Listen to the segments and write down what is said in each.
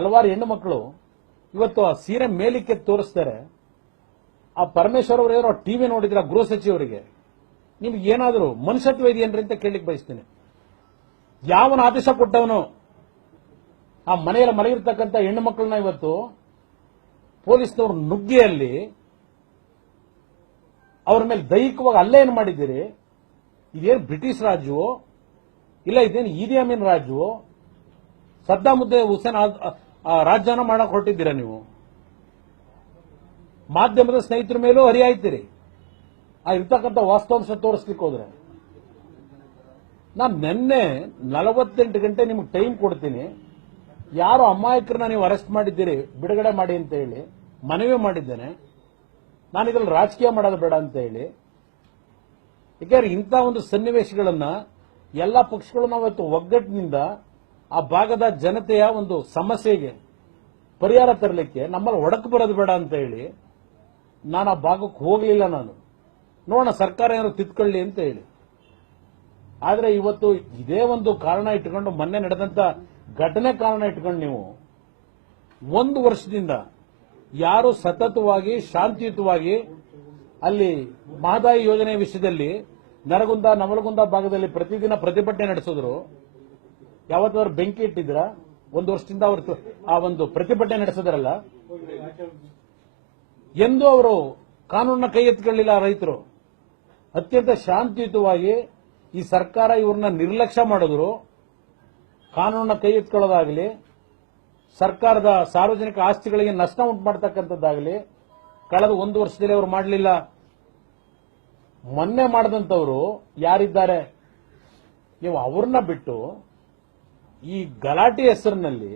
ಹಲವಾರು ಹೆಣ್ಣು ಮಕ್ಕಳು ಇವತ್ತು ಆ ಸೀರೆ ಮೇಲಿಕ್ಕೆ ತೋರಿಸ್ತಾರೆ. ಆ ಪರಮೇಶ್ವರ್ ಅವರು ಏನೋ ಟಿವಿ ನೋಡಿದ್ರ ಗೃಹ ಸಚಿವರಿಗೆ, ನಿಮ್ಗೆ ಏನಾದರೂ ಮನುಷ್ಯತ್ವ ಇದೆಯೇನ್ರಿ ಅಂತ ಕೇಳಲಿಕ್ಕೆ ಬಯಸ್ತೀನಿ. ಯಾವನ ಆದೇಶ ಕೊಟ್ಟವನು ಆ ಮನೆಯಲ್ಲಿ ಮಲಗಿರ್ತಕ್ಕಂಥ ಹೆಣ್ಣು ಮಕ್ಕಳನ್ನ ಇವತ್ತು ಪೊಲೀಸ್ನವರು ನುಗ್ಗಿಯಲ್ಲಿ ಅವ್ರ ಮೇಲೆ ದೈಹಿಕವಾಗಿ ಹಲ್ಲೆಯನ್ನು ಮಾಡಿದ್ದೀರಿ? ಇದೇನು ಬ್ರಿಟಿಷ್ ರಾಜ್ಯವೋ ಇಲ್ಲ ಇದೇನು ಈದಿ ಅಮೀನ್ ರಾಜ್ಯವೋ? ಸದ್ದಾಂ ಹುಸೇನ್ ರಾಜ್ಯನ ಮಾಡಕ್ ಹೊರಟಿದ್ದೀರಾ ನೀವು? ಮಾಧ್ಯಮದ ಸ್ನೇಹಿತರ ಮೇಲೂ ಹರಿಯಾಯ್ತೀರಿ ಆ ಇರ್ತಕ್ಕಂಥ ವಾಸ್ತವಾಂಶ ತೋರಿಸ್ಲಿಕ್ಕೆ ಹೋದ್ರೆ. ನಾನು ನಿನ್ನೆ 48 ಗಂಟೆ ನಿಮ್ಗೆ ಟೈಮ್ ಕೊಡ್ತೀನಿ. ಯಾರು ಅಮಾಯಕರನ್ನ ನೀವು ಅರೆಸ್ಟ್ ಮಾಡಿದ್ದೀರಿ ಬಿಡುಗಡೆ ಮಾಡಿ ಅಂತ ಹೇಳಿ ಮನವಿ ಮಾಡಿದ್ದೇನೆ. ನಾನು ಇದ್ರಲ್ಲಿ ರಾಜಕೀಯ ಮಾಡೋದು ಬೇಡ ಅಂತ ಹೇಳಿ. ಯಾಕೆಂದ್ರೆ ಇಂಥ ಒಂದು ಸನ್ನಿವೇಶಗಳನ್ನ ಎಲ್ಲ ಪಕ್ಷಗಳು ನಾವತ್ತು ಒಗ್ಗಟ್ಟಿನಿಂದ ಆ ಭಾಗದ ಜನತೆಯ ಒಂದು ಸಮಸ್ಯೆಗೆ ಪರಿಹಾರ ತರಲಿಕ್ಕೆ ನಮ್ಮಲ್ಲಿ ಒಡಕು ಬರೋದು ಬೇಡ ಅಂತ ಹೇಳಿ ನಾನು ಆ ಭಾಗಕ್ಕೆ ಹೋಗಲಿಲ್ಲ. ನಾನು ನೋಡೋಣ ಸರ್ಕಾರ ಏನಾದ್ರು ತಿದ್ಕೊಳ್ಳಿ ಅಂತ ಹೇಳಿ. ಆದ್ರೆ ಇವತ್ತು ಇದೇ ಒಂದು ಕಾರಣ ಇಟ್ಕೊಂಡು, ಮೊನ್ನೆ ನಡೆದಂತ ಘಟನೆ ಕಾರಣ ಇಟ್ಕೊಂಡು ನೀವು 1 ವರ್ಷದಿಂದ ಯಾರು ಸತತವಾಗಿ ಶಾಂತಿಯುತವಾಗಿ ಅಲ್ಲಿ ಮಹದಾಯಿ ಯೋಜನೆ ವಿಷಯದಲ್ಲಿ ನರಗುಂದ ನವಲಗುಂದ ಭಾಗದಲ್ಲಿ ಪ್ರತಿದಿನ ಪ್ರತಿಭಟನೆ ನಡೆಸಿದ್ರು, ಯಾವತ್ತಾದ್ರು ಬೆಂಕಿ ಇಟ್ಟಿದ್ರ? 1 ವರ್ಷದಿಂದ ಅವರು ಆ ಒಂದು ಪ್ರತಿಭಟನೆ ನಡೆಸಿದ್ರಲ್ಲ, ಎಂದೂ ಅವರು ಕಾನೂನನ್ನ ಕೈ ಎತ್ತಿಕೊಳ್ಳಲಿಲ್ಲ. ರೈತರು ಅತ್ಯಂತ ಶಾಂತಿಯುತವಾಗಿ ಈ ಸರ್ಕಾರ ಇವ್ರನ್ನ ನಿರ್ಲಕ್ಷ್ಯ ಮಾಡಿದ್ರು. ಕಾನೂನನ್ನ ಕೈ ಎತ್ಕೊಳ್ಳೋದಾಗಲಿ, ಸರ್ಕಾರದ ಸಾರ್ವಜನಿಕ ಆಸ್ತಿಗಳಿಗೆ ನಷ್ಟ ಉಂಟು ಮಾಡತಕ್ಕಂಥದ್ದಾಗಲಿ ಕಳೆದ 1 ವರ್ಷದಲ್ಲಿ ಅವರು ಮಾಡಲಿಲ್ಲ. ಮೊನ್ನೆ ಮಾಡಿದಂಥವ್ರು ಯಾರಿದ್ದಾರೆ ನೀವು ಅವ್ರನ್ನ ಬಿಟ್ಟು ಈ ಗಲಾಟೆ ಹೆಸರಿನಲ್ಲಿ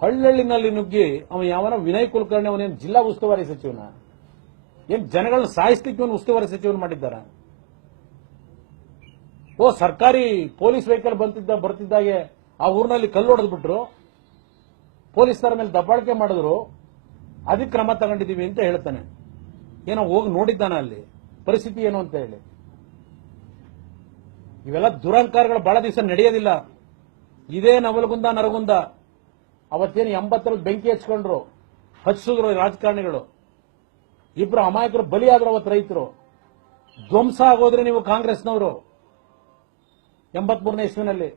ಹಳ್ಳಿನಲ್ಲಿ ನುಗ್ಗಿ ಯಾವನ ವಿನಯ್ ಕುಲಕರ್ಣಿ ಅವನೇನು ಜಿಲ್ಲಾ ಉಸ್ತುವಾರಿ ಸಚಿವನ, ಏನ್ ಜನಗಳನ್ನ ಸಾಯಿಸ್ಲಿಕ್ಕೆ ಇವನು ಉಸ್ತುವಾರಿ ಸಚಿವನ್ ಮಾಡಿದ್ದಾರ? ಸರ್ಕಾರಿ ಪೊಲೀಸ್ ವೆಹಿಕಲ್ ಬರ್ತಿದ್ದಾಗೆ ಆ ಊರಿನಲ್ಲಿ ಕಲ್ಲು ಹೊಡೆದ್ಬಿಟ್ರು, ಪೊಲೀಸರ ಮೇಲೆ ದಬ್ಬಾಳಿಕೆ ಮಾಡಿದ್ರು, ಅದಕ್ಕೆ ಕ್ರಮ ತಗೊಂಡಿದ್ದೀವಿ ಅಂತ ಹೇಳ್ತಾನೆ. ಏನೋ ಹೋಗಿ ನೋಡಿದ್ದಾನ ಅಲ್ಲಿ ಪರಿಸ್ಥಿತಿ ಏನು ಅಂತ ಹೇಳಿ. ಇವೆಲ್ಲ ದುರಂಕಾರಗಳು ಬಹಳ ದಿವಸ ನಡೆಯೋದಿಲ್ಲ. ಇದೇ ನವಲಗುಂದ ನರಗುಂದ ಅವತ್ತೇನು 80ರಲ್ಲಿ ಬೆಂಕಿ ಹಚ್ಚಿದ್ರು ರಾಜಕಾರಣಿಗಳು. 2 ಅಮಾಯಕರು ಬಲಿಯಾದ್ರು ಅವತ್ತು ರೈತರು. ಧ್ವಂಸ ಆಗೋದ್ರೆ ನೀವು ಕಾಂಗ್ರೆಸ್ನವರು 83ನೇ ಇಸ್ವಿನಲ್ಲಿ.